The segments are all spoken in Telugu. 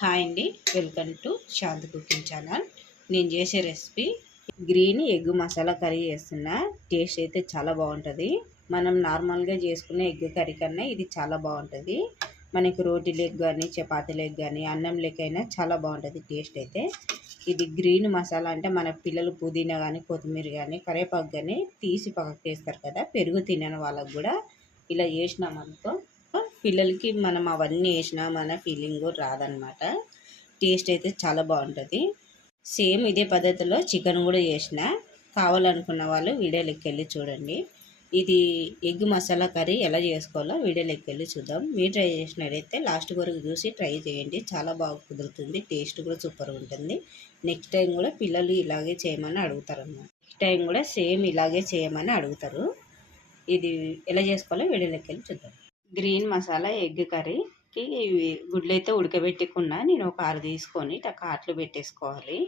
హాయ్ అండి. Welcome to Shanti cooking channel. నేను చేసే recipe green egg masala curry చేస్తున్నా. టేస్ట్ అయితే చాలా బాగుంటుంది. మనం నార్మల్గా చేసుకునే ఎగ్ కర్రీ కన్నా ఇది చాలా బాగుంటుంది. మనకి రోటీ లెగ్ కానీ చపాతీ లెగ్ కానీ అన్నం లెగ్ అయినా చాలా బాగుంటుంది టేస్ట్ అయితే. ఇది గ్రీన్ మసాలా అంటే మన పిల్లలు పుదీనా కానీ కొత్తిమీర కానీ కరివేపాకు కానీ తీసి పక్కకు వేస్తారు కదా పెరుగు తినని వాళ్ళకు కూడా ఇలా చేసినామనుకో పిల్లలకి మనం అవన్నీ వేసినా మన ఫీలింగ్ రాదనమాట టేస్ట్ అయితే చాలా బాగుంటుంది. సేమ్ ఇదే పద్ధతిలో చికెన్ కూడా చేసిన. కావాలనుకున్న వాళ్ళు వీడియోలోకి వెళ్ళి చూడండి. ఇది ఎగ్ మసాలా కర్రీ ఎలా చేసుకోవాలో వీడియోలోకి వెళ్ళి చూద్దాం. మీరు ట్రై చేసినట్టయితే లాస్ట్ వరకు చూసి ట్రై చేయండి. చాలా బాగా కుదురుతుంది. టేస్ట్ కూడా సూపర్గా ఉంటుంది. నెక్స్ట్ టైం కూడా పిల్లలు ఇలాగే చేయమని అడుగుతారు అన్నమాట నెక్స్ట్ టైం కూడా సేమ్ ఇలాగే చేయమని అడుగుతారు. ఇది ఎలా చేసుకోవాలో వీడియోలోకి వెళ్ళి చూద్దాం. గ్రీన్ మసాలా ఎగ్ కర్రీకి ఇవి గుడ్లు అయితే ఉడకబెట్టుకున్నా నేను ఒక ఆరు తీసుకొని ఇట్లా కాట్లు పెట్టేసుకోవాలి.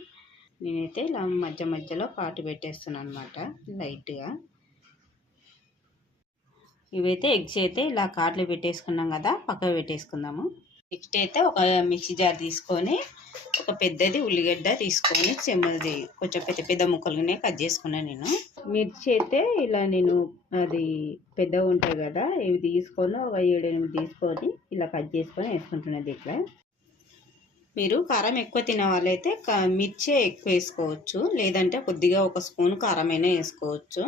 నేనైతే ఇలా మధ్య మధ్యలో కాటు పెట్టేస్తున్నాను అనమాట లైట్గా. ఇవైతే ఎగ్స్ అయితే ఇలా కాట్లు పెట్టేసుకున్నాం కదా పక్కకు పెట్టేసుకుందాము. నెక్స్ట్ అయితే ఒక మిక్సీ జార్ తీసుకొని ఒక పెద్దది ఉల్లిగడ్డ తీసుకొని చెమ్మది కొంచెం పెద్ద పెద్ద ముక్కలుగానే కట్ చేసుకున్నాను నేను. మిర్చి అయితే ఇలా నేను అది పెద్దగా ఉంటాయి కదా ఇవి తీసుకొని ఒక ఏడు ఎనిమిది తీసుకొని ఇలా కట్ చేసుకొని వేసుకుంటున్నది ఇట్లా. మీరు కారం ఎక్కువ తినే వాళ్ళైతే మిర్చే ఎక్కువ వేసుకోవచ్చు లేదంటే కొద్దిగా ఒక స్పూన్ కారమైనా వేసుకోవచ్చు.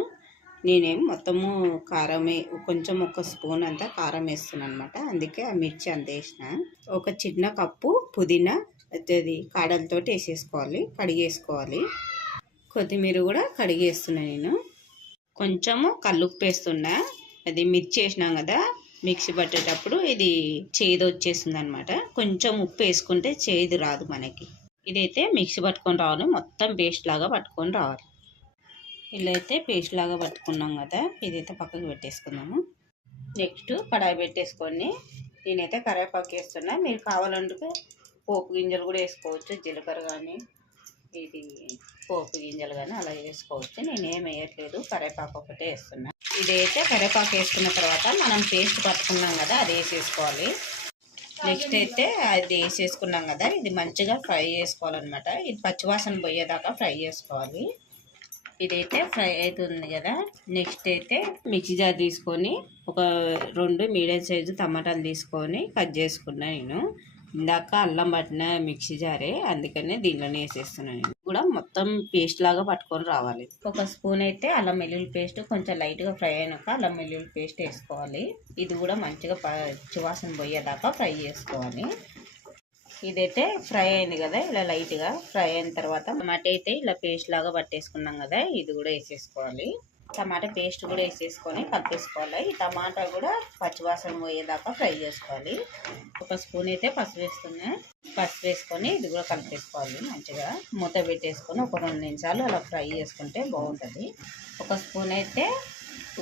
నేనేం మొత్తము కారమే కొంచెం ఒక స్పూన్ అంతా కారం వేస్తున్నాను అనమాట అందుకే ఆ మిర్చి అంత వేసిన. ఒక చిన్న కప్పు పుదీనా అది కాడలతో వేసేసుకోవాలి కడిగేసుకోవాలి. కొత్తిమీర కూడా కడిగేస్తున్నా నేను. కొంచెము కల్లుప్పు వేస్తున్నా. అది మిర్చి వేసినాం కదా మిక్సీ పట్టేటప్పుడు ఇది చేదు వచ్చేసింది అనమాట కొంచెం ఉప్పు వేసుకుంటే చేదు రాదు మనకి. ఇదైతే మిక్సీ పట్టుకొని రావాలి మొత్తం పేస్ట్ లాగా పట్టుకొని రావాలి. ఇలా అయితే పేస్ట్ లాగా పట్టుకున్నాం కదా ఇదైతే పక్కకు పెట్టేసుకుందాము. నెక్స్ట్ కడాయి పెట్టేసుకొని నేనైతే కరివేపాకు వేస్తున్నా. మీరు కావాలంటే పోపు గింజలు కూడా వేసుకోవచ్చు జీలకర్ర కానీ ఇది పోపు గింజలు కానీ అలా వేసుకోవచ్చు. నేను ఏం వేయట్లేదు కరివేపాకు ఒకటే వేస్తున్నా. ఇదైతే కరివేపాకు వేసుకున్న తర్వాత మనం పేస్ట్ పట్టుకున్నాం కదా అది వేసేసుకోవాలి. నెక్స్ట్ అయితే అది వేసేసుకున్నాం కదా ఇది మంచిగా ఫ్రై చేసుకోవాలన్నమాట. ఇది పచ్చివాసన పోయేదాకా ఫ్రై చేసుకోవాలి. ఇదైతే ఫ్రై అవుతుంది కదా. నెక్స్ట్ అయితే మిక్సీ జార్ తీసుకొని ఒక రెండు మీడియం సైజు టమాటాలు తీసుకొని కట్ చేసుకున్నా నేను. ఇందాక అల్లం పట్టిన మిక్సీ జారే అందుకనే దీనిలోనే వేసేస్తున్నాను నేను. కూడా మొత్తం పేస్ట్ లాగా పట్టుకొని రావాలి. ఒక స్పూన్ అయితే అల్లం వెల్లుల్లి పేస్ట్ కొంచెం లైట్గా ఫ్రై అయినాక అల్లం వెల్లుల్లి పేస్ట్ వేసుకోవాలి. ఇది కూడా మంచిగా పచ్చివాసన పోయేదాకా ఫ్రై చేసుకోవాలి. ఇదైతే ఫ్రై అయింది కదా ఇలా లైట్గా ఫ్రై అయిన తర్వాత టమాటా అయితే ఇలా పేస్ట్ లాగా పట్టేసుకున్నాం కదా ఇది కూడా వేసేసుకోవాలి. టమాటా పేస్ట్ కూడా వేసేసుకొని కలిపేసుకోవాలి. ఈ టమాటా కూడా పచ్చివాసన పోయేదాకా ఫ్రై చేసుకోవాలి. ఒక స్పూన్ అయితే పసుపు వేస్తున్నా పసుపు వేసుకొని ఇది కూడా కలిపేసుకోవాలి మంచిగా. మూత పెట్టేసుకొని ఒక రెండు నిమిషాలు అలా ఫ్రై చేసుకుంటే బాగుంటుంది. ఒక స్పూన్ అయితే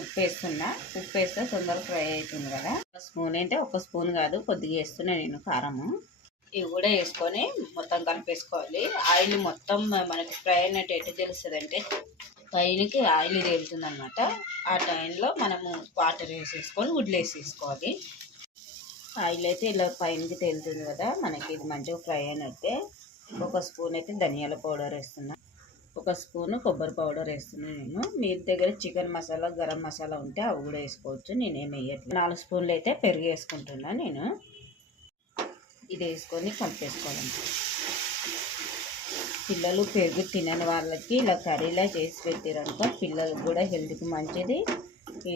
ఉప్పు వేస్తున్నా ఉప్పు వేస్తే తొందరగా ఫ్రై అవుతుంది కదా. ఒక స్పూన్ అయితే ఒక స్పూన్ కాదు కొద్దిగా వేస్తున్నా నేను కారము. ఇవి కూడా వేసుకొని మొత్తం కలిపేసుకోవాలి. ఆయిల్ మొత్తం మనకి ఫ్రై అయినట్టు ఎటు తెలుస్తుంది అంటే పైనకి ఆయిల్ తేలుతుంది అనమాట ఆ టైంలో మనము వాటర్ వేసేసుకొని గుడ్లు వేసేసుకోవాలి. ఆయిల్ అయితే ఇలా పైనకి తేలుతుంది కదా మనకి ఇది మంచిగా ఫ్రై అయినట్టే. ఒక స్పూన్ అయితే ధనియాల పౌడర్ వేస్తున్నాను ఒక స్పూను కొబ్బరి పౌడర్ వేస్తున్నాను నేను. మీ దగ్గర చికెన్ మసాలా గరం మసాలా ఉంటే అవి కూడా వేసుకోవచ్చు. నేనేమి వేయట్లేదు నాలుగు స్పూన్లు అయితే పెరుగు వేసుకుంటున్నాను నేను. ఇది వేసుకొని కలిపేసుకోవాలి పిల్లలు పెరుగు తినని వాళ్ళకి ఇలా కర్రీలా చేసి పెట్టారనుకో పిల్లలకు కూడా హెల్త్కి మంచిది.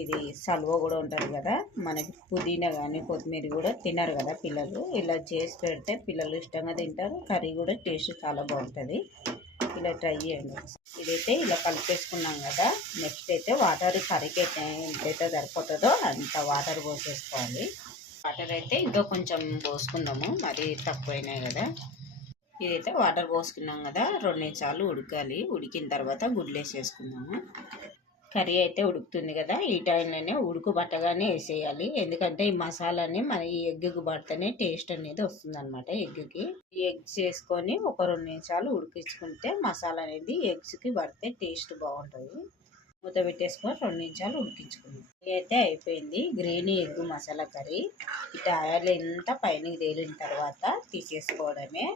ఇది సల్వ కూడా ఉంటుంది కదా మనకి పుదీనా కానీ కొత్తిమీర కూడా తినరు కదా పిల్లలు. ఇలా చేసి పెడితే పిల్లలు ఇష్టంగా తింటారు కర్రీ కూడా టేస్ట్ చాలా బాగుంటుంది. ఇలా ట్రై చేయండి. ఇదైతే ఇలా కలిపేసుకున్నాం కదా నెక్స్ట్ అయితే వాటర్ కర్రీకి అయితే ఎంతైతే సరిపోతుందో అంత వాటర్ పోసేసుకోవాలి. వాటర్ అయితే ఇంకా కొంచెం పోసుకుందాము. మరి తక్కువైనాయి కదా. ఇదైతే వాటర్ పోసుకున్నాం కదా. రెండు నిమిషాలు ఉడకాలి. ఉడికిన తర్వాత గుడ్లు వేసేసుకుందాము కర్రీ అయితే ఉడుకుతుంది కదా. ఈ టైంలోనే ఉడుకు పట్టగానే వేసేయాలి. ఎందుకంటే ఈ మసాలాని మన ఈ ఎగ్గుకు పడితేనే టేస్ట్ అనేది వస్తుంది అనమాట ఎగ్గుకి. ఈ ఎగ్స్ వేసుకొని ఒక రెండు నిమిషాలు ఉడికించుకుంటే మసాలా అనేది ఎగ్స్కి పడితే టేస్ట్ బాగుంటుంది. మూత పెట్టేసుకొని రెండు నిమిషాలు ఉడికించుకున్నాం ఇది అయితే అయిపోయింది. Green egg masala curry. ఇటు ఆయిల్ ఎంత పైన తేలిన తర్వాత తీసేసుకోవడమే.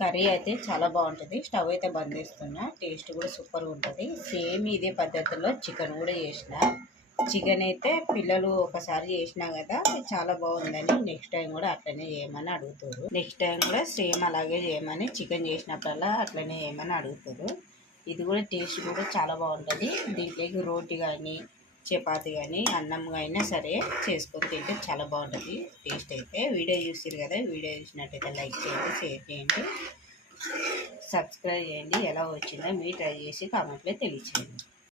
కర్రీ అయితే చాలా బాగుంటుంది. స్టవ్ అయితే బంద్ చేస్తున్నా. టేస్ట్ కూడా సూపర్గా ఉంటుంది. సేమ్ ఇదే పద్ధతిలో చికెన్ కూడా చేసిన. చికెన్ అయితే పిల్లలు ఒకసారి చేసినా కదా చాలా బాగుందని నెక్స్ట్ టైం కూడా అట్లనే చేయమని అడుగుతారు. నెక్స్ట్ టైం కూడా సేమ్ అలాగే చేయమని చికెన్ చేసినప్పుడల్లా అట్లనే చేయమని అడుగుతారు. ఇది కూడా టేస్ట్ కూడా చాలా బాగుంటుంది. దీంట్లోకి రోటి కానీ చపాతి కానీ అన్నం అయినా సరే చేసుకొని తింటే చాలా బాగుంటుంది. టేస్ట్ అయితే వీడియో చూసారు కదా వీడియో చూసినట్టయితే లైక్ చేయండి షేర్ చేయండి. సబ్స్క్రైబ్ చేయండి. ఎలా వచ్చిందో మీరు ట్రై చేసి కామెంట్లో తెలియచేయండి.